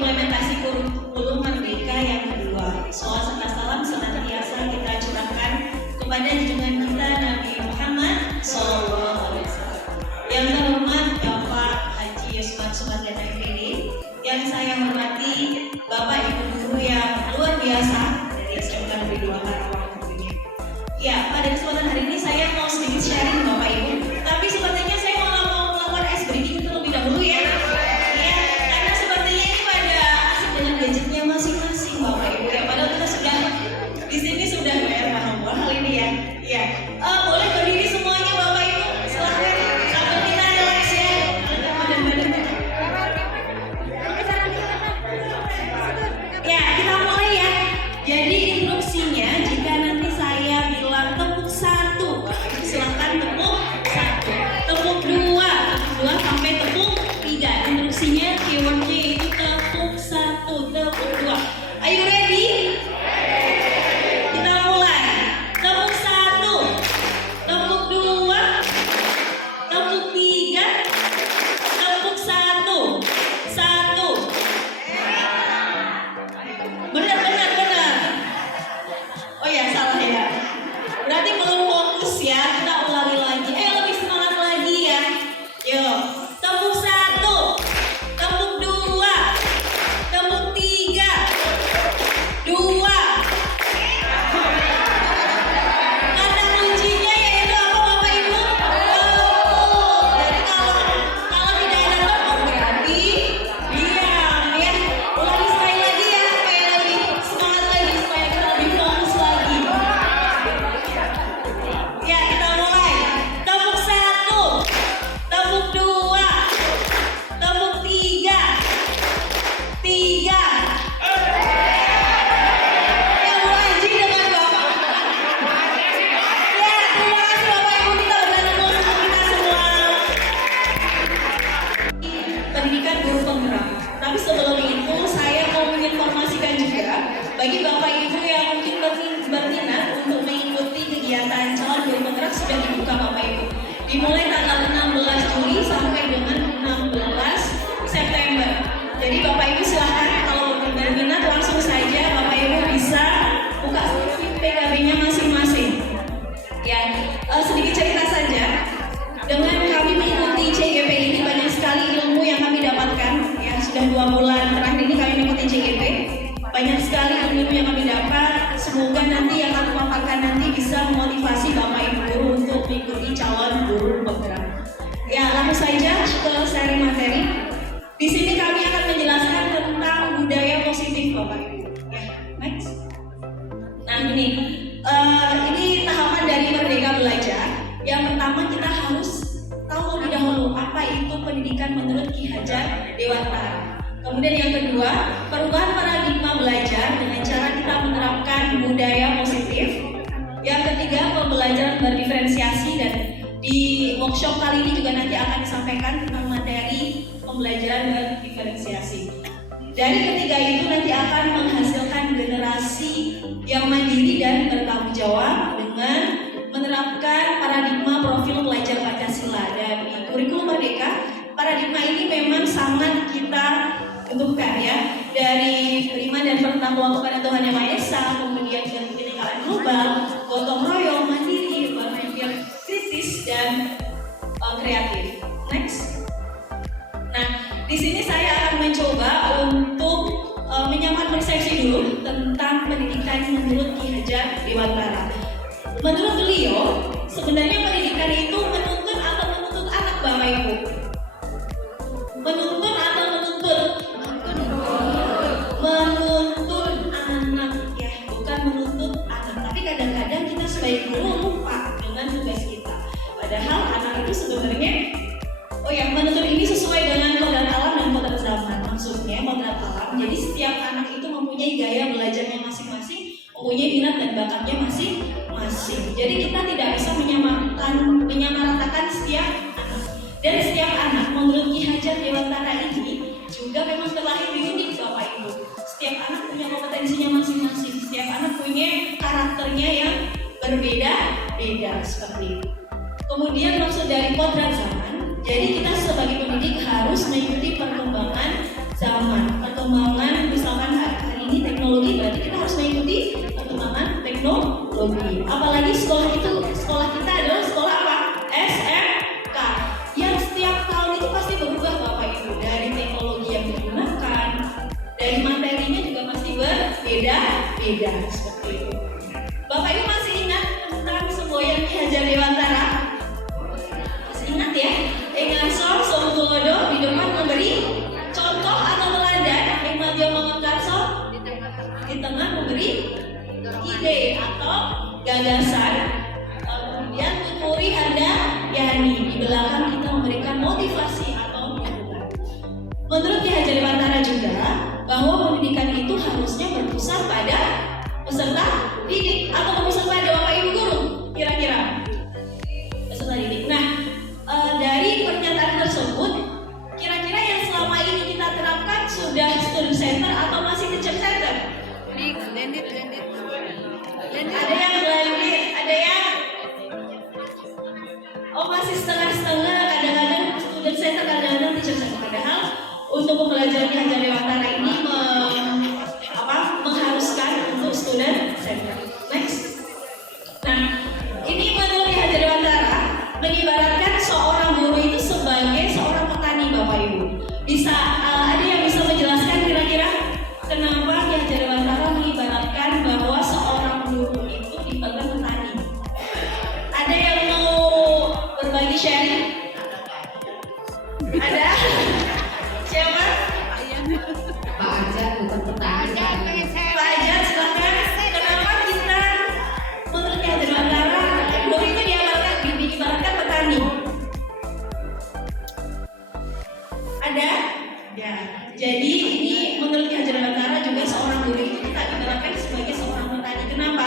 implementasi kurikulum Merdeka yang kedua. Soal serta salam senantiasa kita curahkan kepada junjungan kita Nabi Muhammad SAW. Yang terhormat Bapak Haji Yusman Subhandan Effendi, yang saya hormati Bapak Ibu Guru yang luar biasa dari SMK Negeri 2 Karawang tentunya. Ya, pada kesempatan hari ini saya mau sedikit sharing Bapak Ibu, tapi sepertinya saya mau melakukan ice breaking terlebih dahulu ya. Ya, karena sepertinya ini pada asik dengan gadgetnya masing-masing Bapak Ibu ya. Padahal kita sudah di sini sudah paham hal ini ya. Ya, boleh berdiri semuanya Bapak Ibu. Silahkan sambil kita relax ya. Ya, kita mulai ya. Jadi instruksinya, jika nanti saya bilang tepuk 1, silahkan tepuk 1, tepuk 2 sampai tepuk 3. Instruksinya keywordnya itu tepuk 1, tepuk 2. Are you ready? Kita mulai. Tepuk 1, tepuk 2, tepuk 3, tepuk 1. Benar. Oh ya, salah ya. Berarti belum fokus ya. Kita ulangi lagi. Lebih semangat lagi ya. Yuk. Tepuk 1, tepuk 2, tepuk 3, 2. Kata kuncinya yaitu apa Bapak Ibu? Jadi kalau tidak ada tepuk berarti diam ya. Ulangi sekali lagi ya, supaya lebih semangat lagi, supaya kita lebih fokus lagi. Ya, kita mulai. Tepuk 1, tepuk 2, tepuk 3. Ya, mulai dengan Bapak. Ya, terima kasih Bapak Ibu, kita berikan tepuk untuk kita semua. Pendidikan guru penggerak. Tapi sebelum itu saya mau menginformasikan juga bagi Bapak Ibu yang mungkin berminat untuk mengikuti kegiatan calon guru penggerak sudah dibuka Bapak Ibu. Dimulai tanggal 16 Juli sampai dengan 16 September. Jadi Bapak Ibu silahkan kalau berminat langsung saja Bapak Ibu bisa buka PKB-nya masing-masing. Ya, sedikit cerita saja. Dengan kami mengikuti CGP ini banyak sekali ilmu yang kami dapatkan. Ya, sudah 2 bulan terakhir ini kami mengikuti CGP. Banyak sekali ilmu yang kami dapat. Semoga nanti yang kami paparkan nanti bisa memotivasi Bapak Ibu guru untuk mengikuti calon guru penggerak. Ya, langsung saja ke sharing materi. Di sini kami akan menjelaskan tentang budaya positif Bapak Ibu. Ya, next. Nah ini tahapan dari Merdeka Belajar. Yang pertama kita harus tahu lebih dahulu apa itu pendidikan menurut Ki Hajar Dewantara. Kemudian yang kedua, perubahan paradigma belajar dengan cara kita menerapkan budaya positif. Yang ketiga, pembelajaran berdiferensiasi, dan di workshop kali ini juga nanti akan disampaikan tentang materi pembelajaran berdiferensiasi. Dari ketiga itu nanti akan menghasilkan generasi yang mandiri dan bertanggung jawab dengan menerapkan paradigma profil pelajar Pancasila. Dan di kurikulum Merdeka, paradigma ini memang sangat kita bentukkan ya, dari beriman dan bertakwa kepada Tuhan Yang Maha Esa, kemudian kebinekaan global, gotong royong, mandiri, berpikir kritis dan kreatif. Next. Nah, di sini saya akan mencoba untuk menyamakan persepsi dulu tentang pendidikan menurut Ki Hajar Dewantara. Menurut beliau, sebenarnya pendidikan itu menuntun atau menuntut anak Bapak Ibu. Menuntun atau menuntut? Menuntun anak ya, bukan menuntut anak. Tapi kadang-kadang kita sebagai guru lupa dengan tugas kita. Padahal anak itu sebenarnya menuntun ini sesuai dengan kodrat alam dan kodrat zaman. Maksudnya kodrat alam, jadi setiap anak itu mempunyai gaya belajarnya masing-masing, mempunyai minat dan bakatnya masing-masing. Jadi kita tidak bisa menyamaratakan setiap anak. Dan setiap anak menurut Ki Hajar Dewantara ini juga memang terlahir unik Bapak Ibu. Setiap anak punya kompetensinya masing-masing. Setiap anak punya karakternya yang berbeda-beda seperti itu. Kemudian maksud dari kodrat zaman, jadi kita sebagai pendidik harus mengikuti perkembangan zaman, perkembangan dari materinya juga pasti berbeda-beda seperti itu. Bapak Ibu masih ingat tentang semboyan Ki Hajar Dewantara? Masih ingat ya? Engarso Songtulodo di depan memberi contoh atau teladan, Hikmat Jomangun Karso di tengah memberi ide atau gagasan. Kemudian Tuturi ada Yani di belakang kita memberikan motivasi atau dukungan. Menurut Ki Hajar Dewantara juga bahwa pendidikan itu harusnya berpusat pada peserta didik atau berpusat pada Bapak Ibu guru, kira-kira peserta didik. Nah, dari pernyataan tersebut, kira-kira yang selama ini kita terapkan sudah student center atau masih teacher center? Ada yang blended, ada yang masih setengah-setengah, kadang-kadang student center, kadang-kadang teacher center. Padahal untuk pembelajaran Ki Hajar Dewantara ini mengharuskan untuk student center. Next. Nah, ini menurut Ki Hajar Dewantara mengibaratkan seorang guru itu sebagai seorang petani, Bapak Ibu. Bisa ada yang bisa menjelaskan kira-kira kenapa Ki Hajar Dewantara mengibaratkan bahwa seorang guru itu ibarat petani? Ada yang mau berbagi sharing? Ada? Siapa? Pak Ajat bukan petani. Pak Ajat, silakan. Kenapa kita menurut Ki Hajar Dewantara guru itu diibaratkan petani? Ada? Ya. Jadi ini menurut Ki Hajar Dewantara juga seorang guru itu kita ibaratkan sebagai seorang petani. Kenapa?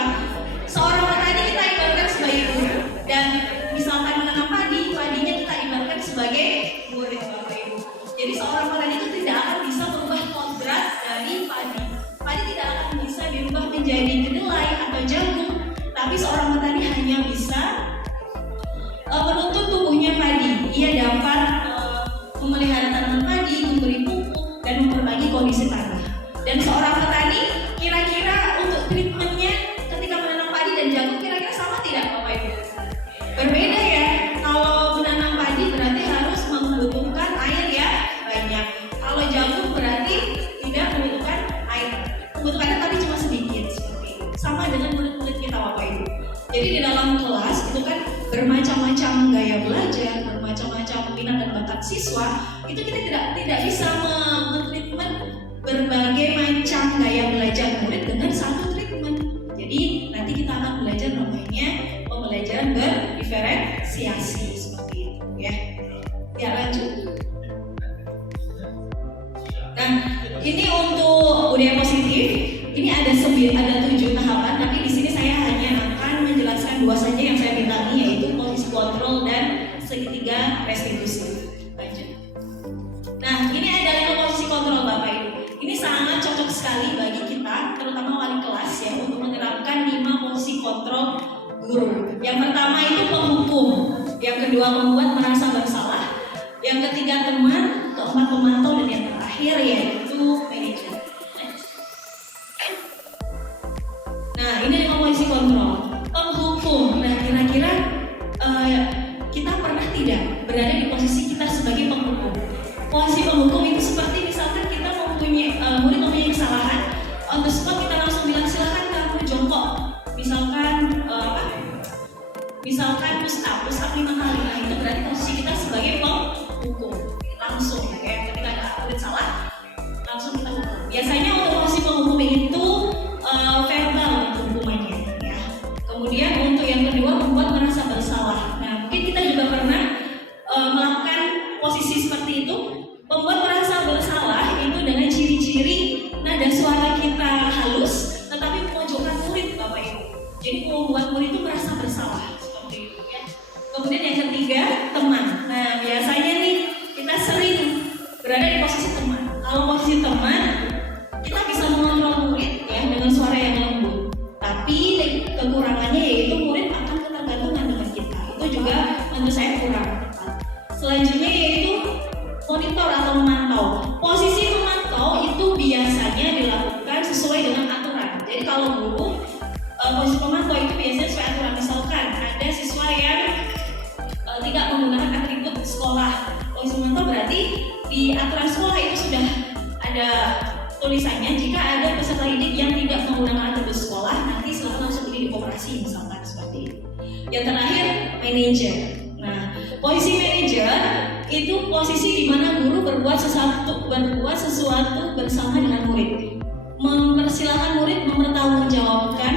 Seorang petani kita ibaratkan sebagai guru, dan misalkan menanam padi, padinya kita ibaratkan sebagai murid, Bapak Ibu. Jadi seorang petani itu tidak akan bisa merubah kodrat dari padi. Padi tidak akan bisa dirubah menjadi kedelai atau jagung, tapi seorang petani hanya bisa menuntun tumbuhnya padi. Ia dapat memelihara tanaman padi, memberi pupuk, dan memperbaiki kondisi tanah. Dan seorang petani kira-kira untuk treatmentnya ketika menanam padi dan jagung kira-kira sama tidak, Bapak Ibu? Berbeda ya. Kalau menanam padi berarti harus membutuhkan air ya banyak. Kalau jagung berarti tidak membutuhkan air. Membutuhkannya tapi cuma sedikit seperti itu. Sama dengan murid-murid kita, Bapak Ibu. Jadi di dalam kelas itu kan bermacam-macam gaya belajar, bermacam-macam minat dan bakat siswa. Itu kita tidak bisa men-treatment berbagai macam gaya belajar murid dengan satu treatment. Jadi nanti kita akan belajar namanya pembelajaran berdiferensiasi seperti itu ya. Ya, lanjut. Nah, ini untuk budaya positif. Ini ada 7 tahapan, tapi di sini saya hanya akan menjelaskan 2 saja yang saya bintangi, yaitu posisi kontrol dan segitiga restitusi. Lanjut. Nah, ini ada 5 posisi kontrol, Bapak Ibu. Ini sangat cocok sekali bagi kita, terutama wali kelas ya, untuk menerapkan 5 posisi kontrol guru. Yang pertama itu penghukum, yang kedua membuat merasa bersalah, yang ketiga teman, keempat pemantau, dan yang terakhir yaitu manajer. Nah, ini 5 posisi kontrol. Penghukum. Nah, kira-kira kita pernah tidak berada di posisi kita sebagai penghukum? Posisi penghukum itu seperti misalkan kita mempunyai murid mempunyai kesalahan, on the spot kita langsung bilang silakan kamu jongkok. Misalkan push up 5 kali. Nah, itu berarti posisi kita sebagai penghukum. Langsung ya, ketika ada murid salah, langsung kita hukum. Biasanya untuk posisi penghukum itu verbal hukumannya ya. Kemudian untuk yang kedua membuat merasa bersalah. Nah, mungkin kita juga pernah melakukan posisi seperti itu, membuat merasa bersalah itu dengan ciri-ciri nada suara kita halus tetapi memojokkan murid, Bapak Ibu. Jadi membuat murid itu merasa bersalah seperti itu ya. Kemudian yang ketiga teman. Nah, biasanya nih kita sering berada di posisi teman. Kalau posisi teman, kita misalnya jika ada peserta didik yang tidak menggunakan atribut sekolah, nanti silakan langsung ini dioperasi misalkan seperti itu. Yang terakhir, manajer. Nah, posisi manajer itu posisi di mana guru berbuat sesuatu bersama dengan murid, mempersilahkan murid mempertanggungjawabkan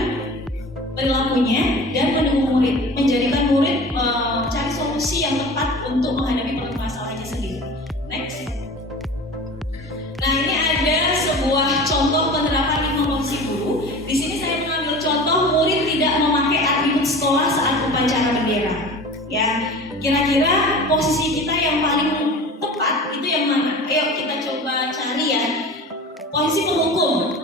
perilakunya dan mendukung murid, menjadikan murid cari solusi yang tepat untuk menghadapi masalahnya sendiri. Next. Nah, ini ada sebuah contoh penerapan 5 posisi guru. Di sini saya mengambil contoh murid tidak memakai atribut sekolah saat upacara bendera. Ya, kira-kira posisi kita yang paling tepat itu yang mana? Ayo kita coba cari ya. Posisi penghukum.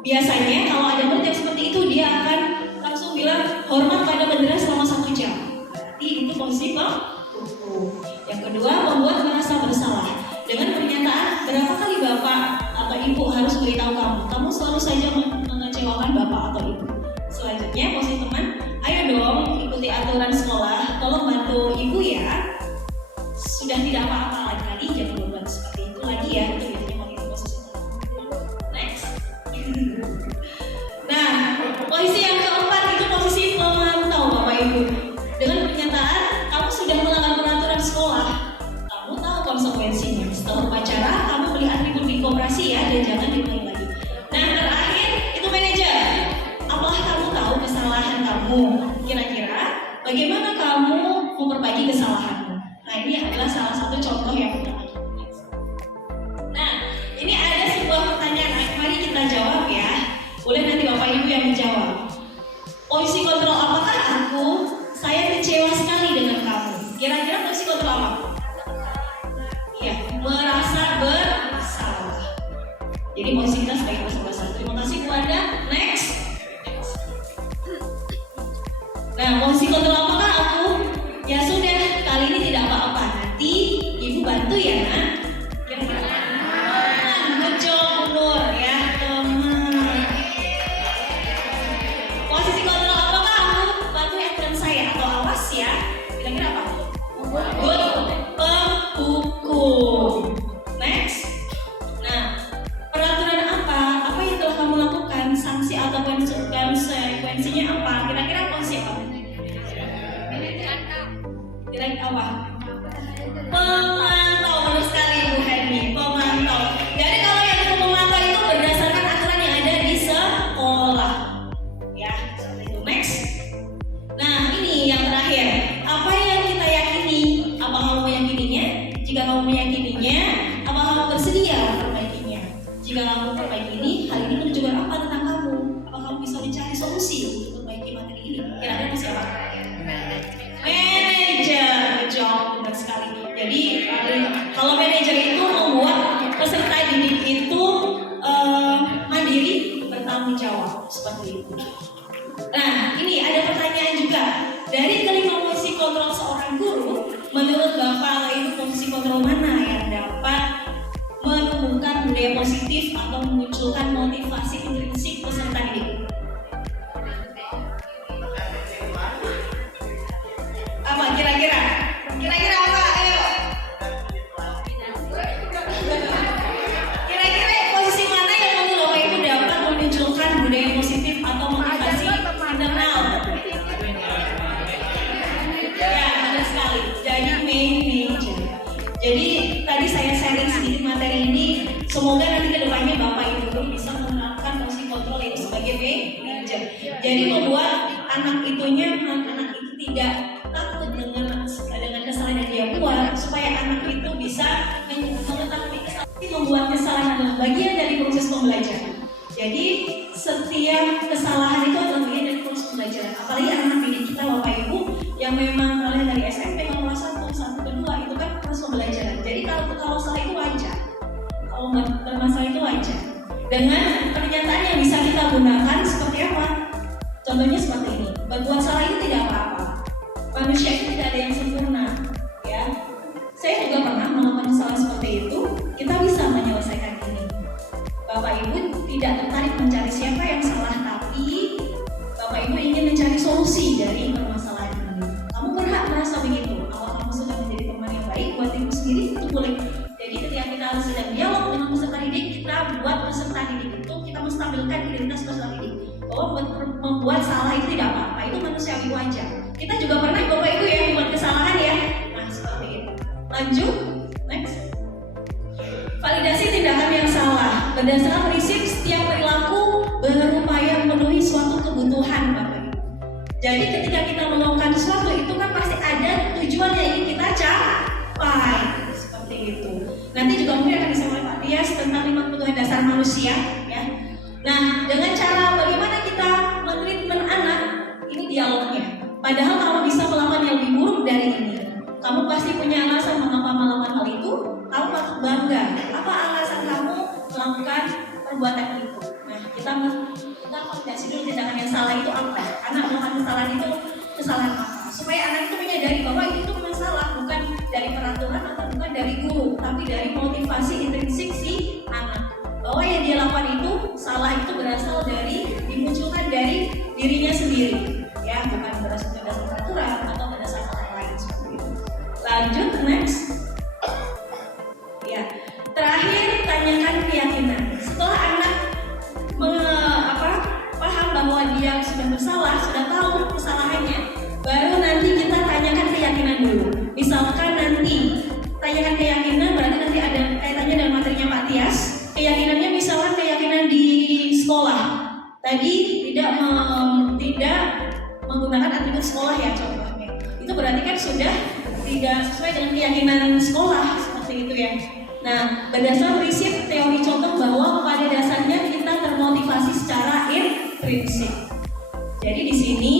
Biasanya kalau ada murid yang seperti itu, dia akan langsung bilang hormat pada bendera selama 1 jam. Berarti itu posisi penghukum. Yang kedua, membuat merasa bersalah dengan pernyataan, berapa kali bapak atau ibu harus beritahu kamu selalu saja mengecewakan bapak atau ibu. Selanjutnya, posisi teman, ayo dong ikuti aturan sekolah, tolong bantu ibu ya. Sudah tidak apa-apa lagi, jangan berbuat seperti itu lagi ya. Itu biasanya kalau itu posisi teman. Next. Nah, posisi yang keempat itu posisi pemantau bapak ibu. Dengan pernyataan, kamu sudah melanggar peraturan sekolah, kamu tahu konsekuensinya. Setelah upacara, kamu beli atribut di koperasi ya, dan jangan diulangi lagi. Nah, terakhir itu manajer. Apakah kamu tahu kesalahan kamu? Kira-kira bagaimana kamu memperbaiki kesalahanmu? Nah, ini adalah salah satu contoh yang pertama. Nah, ini ada sebuah pertanyaan. Mari kita jawab ya. Boleh nanti bapak ibu yang menjawab. Posisi kontrol apakah aku? Saya kecewa sekali dengan kamu. Kira-kira posisi kontrol apa? Iya, merasa bersalah. Jadi posisi kita sebagai merasa bersalah. Terima kasih Bu Anda. Next. Nah, posisi kontrol apakah aku? Ya sudah, kali ini tidak apa-apa. Nanti ibu bantu ya, Nak. Kira-kira. Good job, Nur ya, teman. Posisi kontrol apakah aku? Bantu aturan saya atau awas ya. Kira-kira apa? Penghukum. Next. Nah, peraturan apa? Apa yang telah kamu lakukan? Sanksi atau konsekuensinya apa? Kira-kira posisi apa? Kira-kira apa? Pemantau, benar sekali Bu Henny. Pemantau. Jadi kalau yang pemantau itu berdasarkan aturan yang ada di sekolah. Ya, seperti itu. Next. Nah, ini yang terakhir. Apa yang kita yakini? Apa kamu meyakininya? Jika kamu meyakininya, apa kamu bersedia memperbaikinya? Jika kamu perbaiki ini, hal ini menunjukkan apa tentang kamu? Apa kamu bisa mencari solusi untuk memperbaiki materi ini? Kira-kira siapa? Manajer. Jawab benar sekali. Jadi kalau manajer itu membuat peserta didik itu mandiri, bertanggung jawab seperti itu. Nah, ini ada pertanyaan juga. Dari kelima posisi kontrol seorang guru, menurut Bapak itu posisi kontrol mana yang dapat menumbuhkan budaya positif atau memunculkan motivasi intrinsik peserta didik? Apa kira-kira? Kira-kira apa? Ayo. Kira-kira posisi mana yang menurut Bapak Ibu dapat memunculkan budaya positif atau motivasi internal? Ya, benar sekali. Jadi manajer. Jadi tadi saya sharing sedikit materi ini. Semoga nanti kedepannya Bapak Ibu bisa menerapkan posisi kontrol itu sebagai manajer. Jadi membuat anak itu tidak takut dengan kesalahan yang dia buat, supaya anak itu bisa mengetahui membuat kesalahan adalah bagian dari proses pembelajaran. Jadi setiap kesalahan itu adalah bagian dari proses pembelajaran. Apalagi anak didik kita Bapak Ibu yang memang mulai dari SMP kelas 1, kedua itu kan proses pembelajaran. Jadi kalau salah itu wajar, kalau bermasalah itu wajar. Dengan pernyataan yang bisa kita gunakan seperti apa? Contohnya seperti ini. Berbuat salah itu tidak apa-apa. Manusia itu tidak ada yang sempurna, ya. Saya juga pernah melakukan kesalahan seperti itu. Kita bisa menyelesaikan ini. Bapak Ibu tidak tertarik mencari siapa yang salah, tapi Bapak Ibu ingin mencari solusi dari permasalahan ini. Kamu berhak merasa begitu. Kalau kamu sudah menjadi teman yang baik buat dirimu sendiri, itu boleh. Jadi ketika kita sedang dialog dengan peserta didik, kita buat peserta didik menstabilkan identitas personal ini, bahwa membuat salah itu tidak apa-apa, itu manusiawi wajar. Kita juga pernah Bapak Ibu ya membuat kesalahan ya. Nah seperti itu. Lanjut, next. Validasi tindakan yang salah berdasarkan prinsip setiap perilaku berupaya memenuhi suatu kebutuhan, Bapak Ibu. Jadi ketika kita melakukan sesuatu itu kan pasti ada tujuan yang ingin kita capai, seperti itu. Nanti juga mungkin akan disampaikan Pak Tias tentang 5 kebutuhan dasar manusia, ya. Nah, dengan cara bagaimana kita mentreatment anak, ini dialognya. Padahal kamu bisa melakukan yang lebih buruk dari ini. Kamu pasti punya alasan mengapa melakukan hal itu. Kamu patut bangga. Apa alasan kamu melakukan perbuatan itu? Nah, kita validasi dulu tindakan yang salah itu apa. Anak melakukan kesalahan itu kesalahan apa? Supaya anak itu menyadari bahwa itu memang salah, bukan dari peraturan atau bukan dari guru, tapi dari motivasi intrinsik si anak. Bahwa yang dia lakukan itu salah itu berasal dari dimunculkan dari dirinya sendiri, ya, bukan berdasarkan peraturan atau berdasarkan hal lain seperti itu. Lanjut next. Ya, terakhir tanyakan keyakinan. Setelah anak paham bahwa dia sudah bersalah, sudah tahu kesalahannya, baru nanti kita tanyakan keyakinan dulu. Misalkan nanti tanyakan keyakinan berarti nanti ada kaitannya dengan materinya Pak Tias. Keyakinannya misalkan keyakinan di sekolah. Tadi tidak menggunakan atribut sekolah ya contohnya. Itu berarti kan sudah tidak sesuai dengan keyakinan sekolah seperti itu ya. Nah, berdasarkan prinsip teori contoh bahwa pada dasarnya kita termotivasi secara intrinsik. Jadi di sini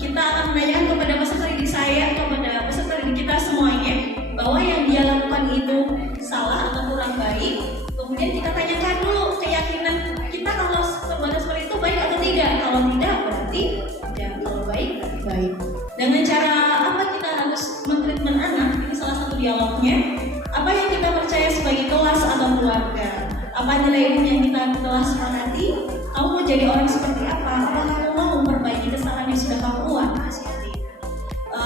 kita akan menanyakan kepada peserta didik saya, kepada peserta didik kita semuanya, bahwa yang dia lakukan itu salah atau kurang baik. Kemudian kita tanyakan dulu keyakinan kita kalau perbuatan seperti itu baik atau tidak. Kalau tidak berarti tidak, kalau baik berarti baik. Dengan cara apa kita harus mentreatment anak? Ini salah satu dialognya. Apa yang kita percaya sebagai kelas atau keluarga? Apa nilai yang kita telah sepakati? Kamu mau jadi orang seperti apa? Apakah kamu mau memperbaiki kesalahan yang sudah kamu buat?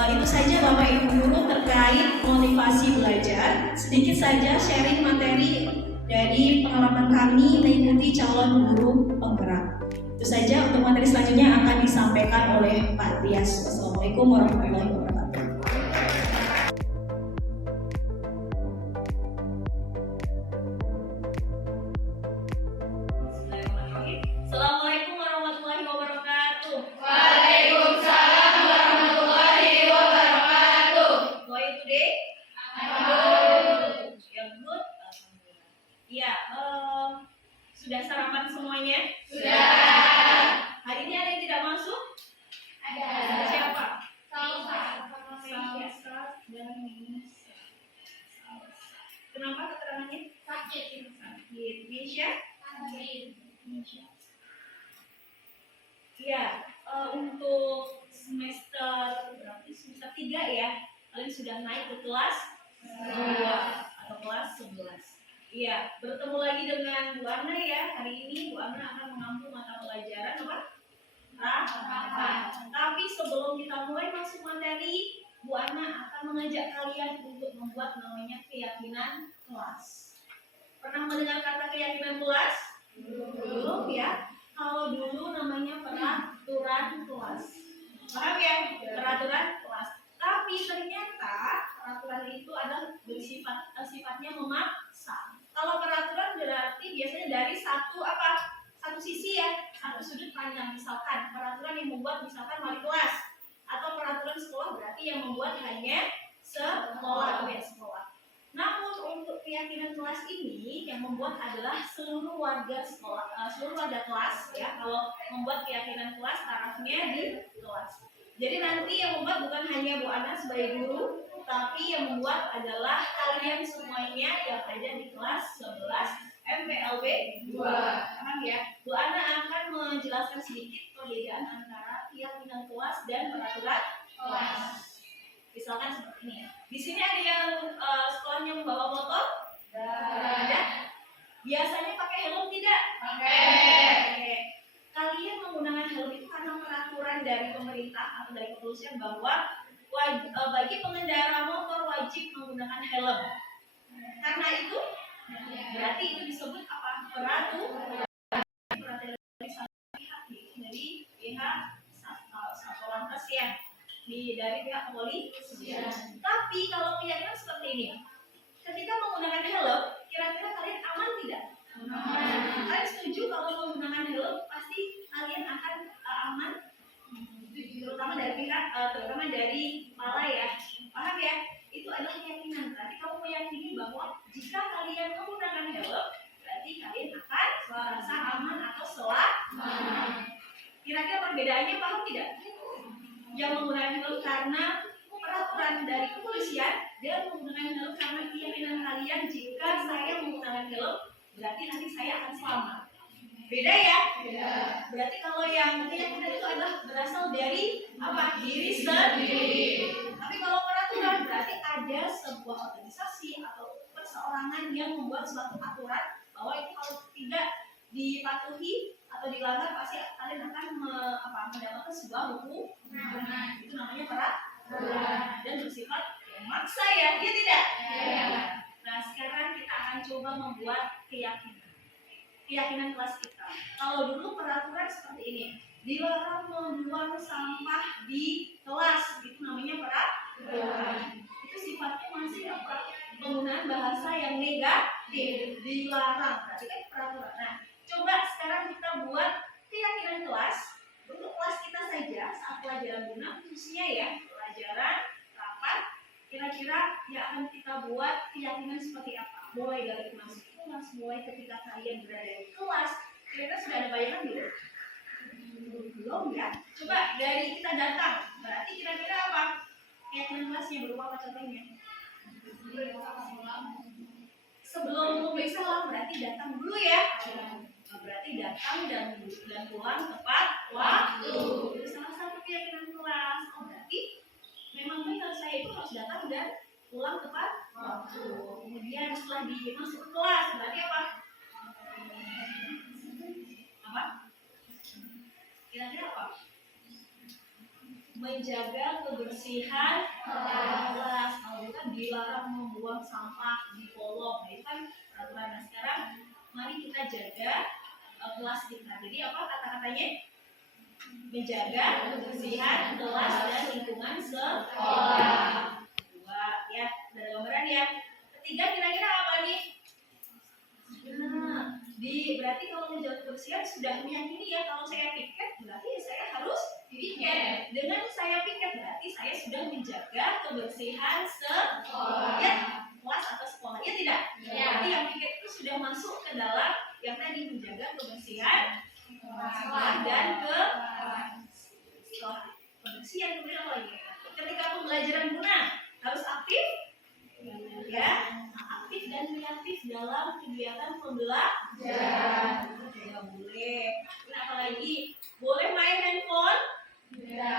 Itu saja Bapak Ibu Guru terkait motivasi belajar. Sedikit saja sharing materi dari pengalaman kami mengikuti calon guru penggerak. Itu saja, untuk materi selanjutnya akan disampaikan oleh Pak Tias. Wassalamualaikum warahmatullahi wabarakatuh. Assalamualaikum warahmatullahi wabarakatuh. Waalaikumsalam warahmatullahi wabarakatuh. How are you today? Yang good? Alhamdulillah. Iya, sudah sarapan semuanya? Sudah. Hari ini ada yang tidak masuk? Ada. Siapa? Salsa. Salsa dan Nisa. Kenapa keterangannya? Sakit. Sakit. Misha? Sakit. Iya, untuk semester berarti semester 3 ya, kalian sudah naik ke kelas 2 atau kelas 11. Iya, bertemu lagi dengan Bu Ana ya. Hari ini Bu Ana akan mengampu mata pelajaran apa? Rapat. Tapi sebelum kita mulai masuk materi, Bu Ana akan mengajak kalian untuk membuat namanya keyakinan kelas. Pernah mendengar kata keyakinan kelas? Belum ya. Kalau dulu namanya peraturan kelas. Paham ya? Peraturan kelas. Tapi ternyata peraturan itu adalah sifatnya memaksa. Kalau peraturan berarti biasanya dari satu sisi ya, satu sudut pandang. Misalkan peraturan yang membuat misalkan wali kelas, atau peraturan sekolah berarti yang membuat hanya sekolah. Namun untuk keyakinan kelas ini yang membuat adalah seluruh warga sekolah, seluruh warga kelas ya. Kalau membuat keyakinan kelas tarafnya di kelas. Jadi nanti yang membuat bukan hanya Bu Ana sebagai guru, tapi yang membuat adalah kalian semuanya yang ada di kelas 11 MPLB 2. Paham ya? Bu Ana akan menjelaskan sedikit perbedaan antara keyakinan kelas dan peraturan kelas. Misalkan seperti ini. Di sini ada yang sekolahnya membawa motor? Ada. Biasanya pakai helm tidak? Pakai. Kalian menggunakan helm itu karena peraturan dari pemerintah atau dari kepolisian bahwa bagi pengendara motor wajib menggunakan helm. Karena itu berarti itu disebut apa? Peraturan. pihak Satpol Lantas ya, dari pihak kepolisian. Tapi kalau keyakinan seperti ini, ketika menggunakan helm, kira-kira kalian aman tidak? Aman. Kalian setuju kalau menggunakan helm pasti kalian akan aman? Terutama dari pihak, terutama dari kepala ya, paham ya? Itu adalah keyakinan. Berarti kamu meyakini bahwa jika kalian menggunakan helm, berarti kalian akan merasa aman atau selamat. Kira-kira perbedaannya paham tidak? Yang menggunakan helm karena peraturan dari kepolisian, dan menggunakan helm karena keyakinan kalian jika saya menggunakan helm, berarti nanti saya akan selamat. Beda ya? Beda. Berarti kalau yang keyakinan itu adalah berasal dari apa? Diri sendiri. Tapi kalau peraturan berarti ada sebuah organisasi atau perseorangan yang membuat suatu aturan bahwa itu kalau tidak dipatuhi atau dilanggar pasti kalian akan mendapatkan sebuah hukuman. Itu namanya peraturan dan bersifat memaksa ya, dia tidak? Ya. Nah sekarang kita akan coba membuat keyakinan kelas kita. Kalau dulu peraturan seperti ini, dilarang membuang sampah di kelas, itu namanya peraturan. Itu sifatnya masih apa? Penggunaan bahasa yang negatif, dilarang, berarti kan peraturan. Nah, coba sekarang kita buat keyakinan kelas untuk kelas kita saja saat pelajaran guna, khususnya ya pelajaran rapat. Kira-kira yang akan kita buat keyakinan seperti apa? Mulai dari masuk kelas, mulai ketika kalian berada di kelas, kira-kira sudah ada bayangan belum? Belum ya? Coba dari kita datang, berarti kira-kira apa? Keyakinan kelasnya berupa apa contohnya? Sebelum memberi salam berarti datang dulu ya. Berarti datang dan pulang tepat waktu. Itu salah satu keyakinan kelas. Oh berarti memang benar saya itu harus datang dan pulang tepat waktu. Kemudian setelah masuk ke kelas berarti apa? Apa? Kira-kira apa? Menjaga kebersihan kelas. Kalau bukan dilarang membuang sampah di kolong. Itu kan peraturan. Nah sekarang mari kita jaga kelas kita. Jadi apa kata-katanya? Menjaga kebersihan kelas dan lingkungan sekolah. Dua ya, ada gambaran ya. Ketiga kira-kira apa nih? Nah, berarti kalau menjaga kebersihan sudah meyakini ya kalau saya piket berarti saya harus piket. Dengan saya piket berarti saya sudah menjaga kebersihan sekolah. Ya, kelas atau sekolah. Ya tidak? Ya. Berarti yang piket itu sudah masuk ke dalam yang tadi menjaga kebersihan sekolah dan setelah kebersihan kemudian apa lagi? Ketika pembelajaran guna harus aktif ya, aktif dan kreatif dalam kegiatan pembelajaran. Ya boleh. Nah, apa lagi? Boleh main handphone? Ya.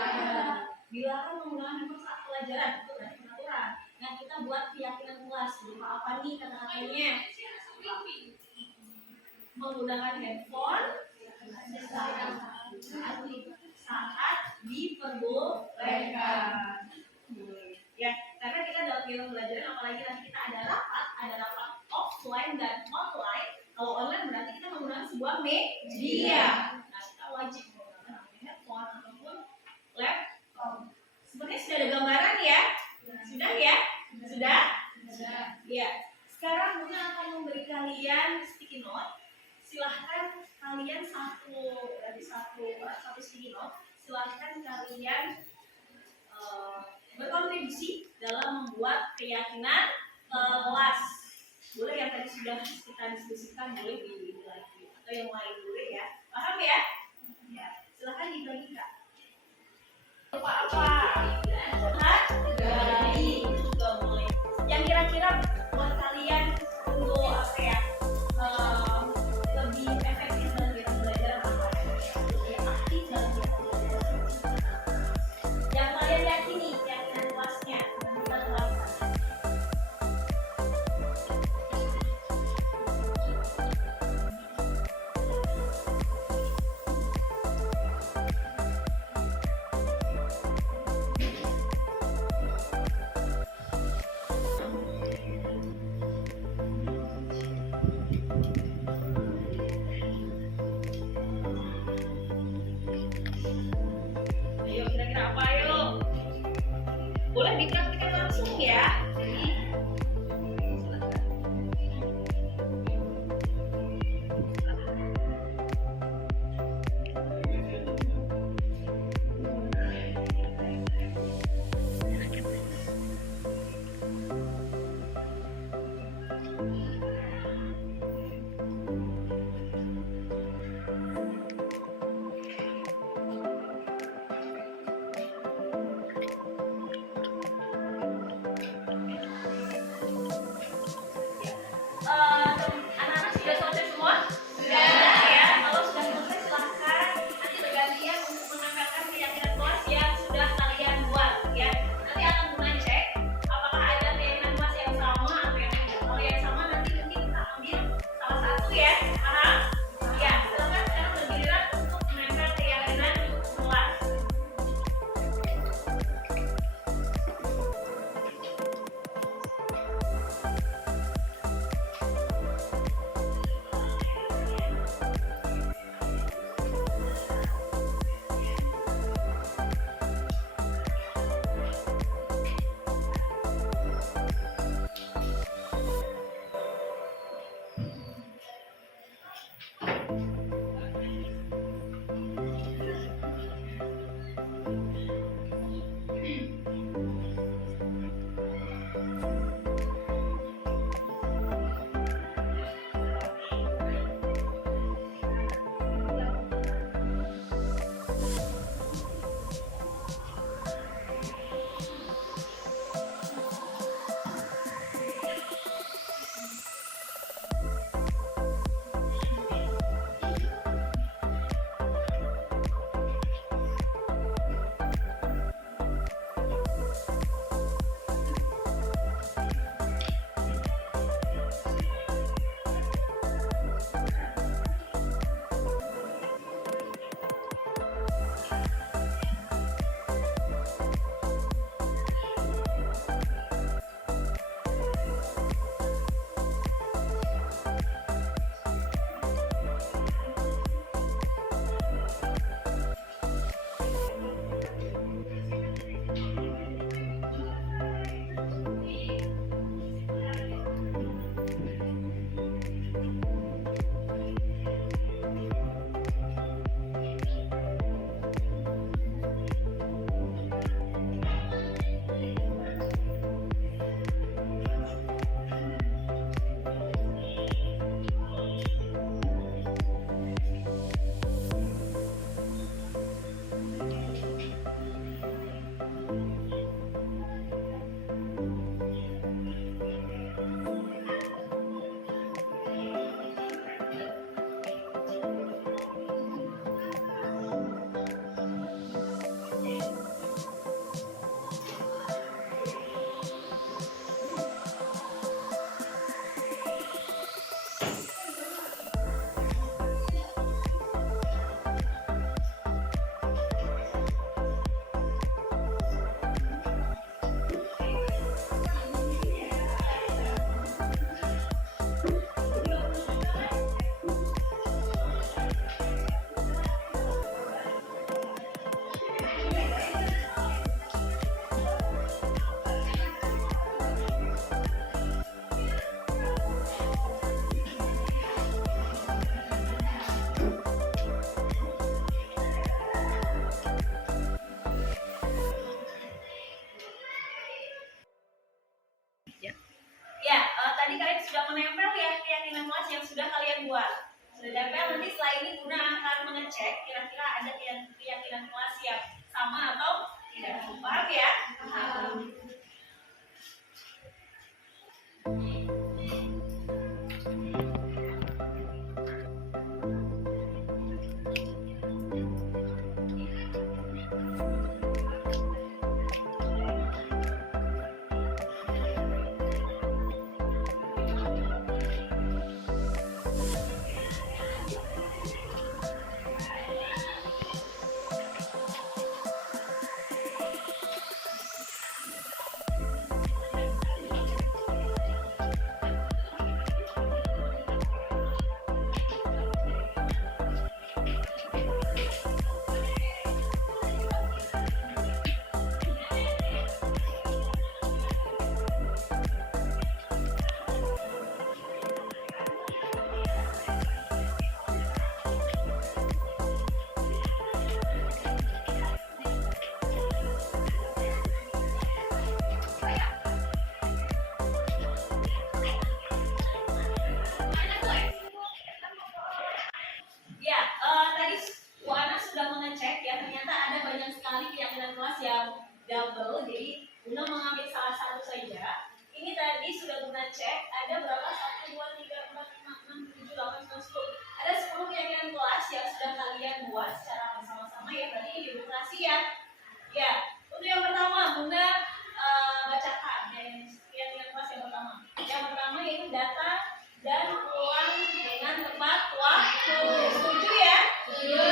Dilarang menggunakan handphone saat pelajaran. Itu berarti peraturan. Nah kita buat keyakinan kelas berupa apa nih kata-katanya? Menggunakan handphone saat diperbolehkan. Ya, karena kita dalam kegiatan pembelajaran apalagi nanti kita ada rapat offline dan online. Kalau online berarti kita menggunakan sebuah media. Nah, kita wajib menggunakan handphone ataupun laptop. Sepertinya sudah ada gambaran ya? Sudah ya? Sudah? Ya. Sekarang Bunda akan memberi kalian sticky note. Silahkan kalian satu sticky note. Silahkan kalian berkontribusi dalam membuat keyakinan kelas. Boleh yang tadi sudah kita diskusikan, boleh dibagi lagi atau yang lain boleh ya. Paham ya? Ya. Silahkan dibagikan. Apa-apa? Dari juga boleh. Yang kira-kira buat kalian untuk apa ya? Lebih efektif dalam kegiatan belajar apa? Lebih aktif dalam kegiatan belajar. Yang kalian yakini keyakinan kelasnya dan kita terlaksana. menempel ya keyakinan kelas yang sudah kalian buat. Sudah tempel, nanti setelah ini Bunda akan mengecek kira-kira ada keyakinan kelas yang sama atau tidak. Paham ya? Paham. Ya, tadi Bu Ana sudah mengecek ya, ternyata ada banyak sekali keyakinan kelas yang double. Jadi Bunda mengambil salah satu saja. Ini tadi sudah Bunda cek, ada berapa? 1, 2, 3, 4, 5, 6, 7, 8, 9, 10. Ada 10 keyakinan kelas yang sudah kalian buat secara bersama-sama ya, berarti ini demokrasi ya. Ya, untuk yang pertama Bunda bacakan keyakinan kelas yang pertama. Yang pertama yaitu data dan ruang dengan tepat waktu. Setuju ya? Setuju.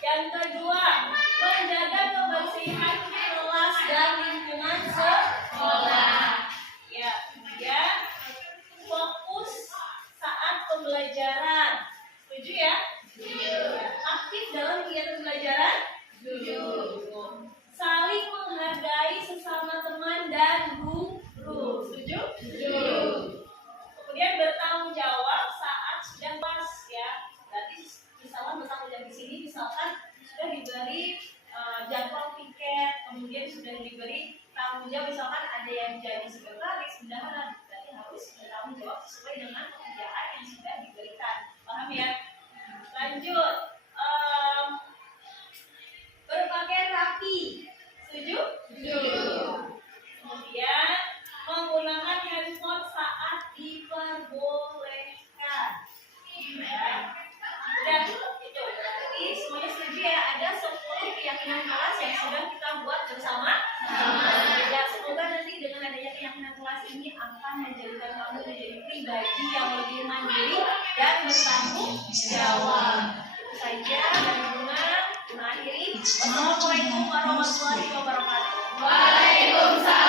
Yang kedua, menjaga kebersihan kelas dan lingkungan sekolah. Ya, kemudian fokus saat pembelajaran. Setuju ya? Setuju. Aktif dalam kegiatan pembelajaran? Setuju. Saling menghargai sesama teman dan guru. Setuju? Setuju. Kemudian bertanggung jawab saat sedang pas ya. Berarti misalkan bertanggung jawab di sini misalkan sudah diberi jadwal tiket, kemudian sudah diberi tanggung jawab misalkan ada yang jadi sekretaris, bendahara, berarti harus bertanggung jawab sesuai dengan pekerjaan yang sudah diberikan. Paham ya? Lanjut. Berpakaian rapi. Setuju? Setuju. Kemudian menggunakan handphone saat diperbolehkan. Ya. Udah itu berarti semuanya setuju ya. Ada 10 keyakinan kelas yang sudah kita buat bersama. Ya, semoga nanti dengan adanya keyakinan kelas ini akan menjadikan kamu menjadi pribadi yang lebih mandiri dan bertanggung jawab. Itu saja dari Bunda. Bunda akhiri. Wassalamualaikum warahmatullahi wabarakatuh. Waalaikumsalam.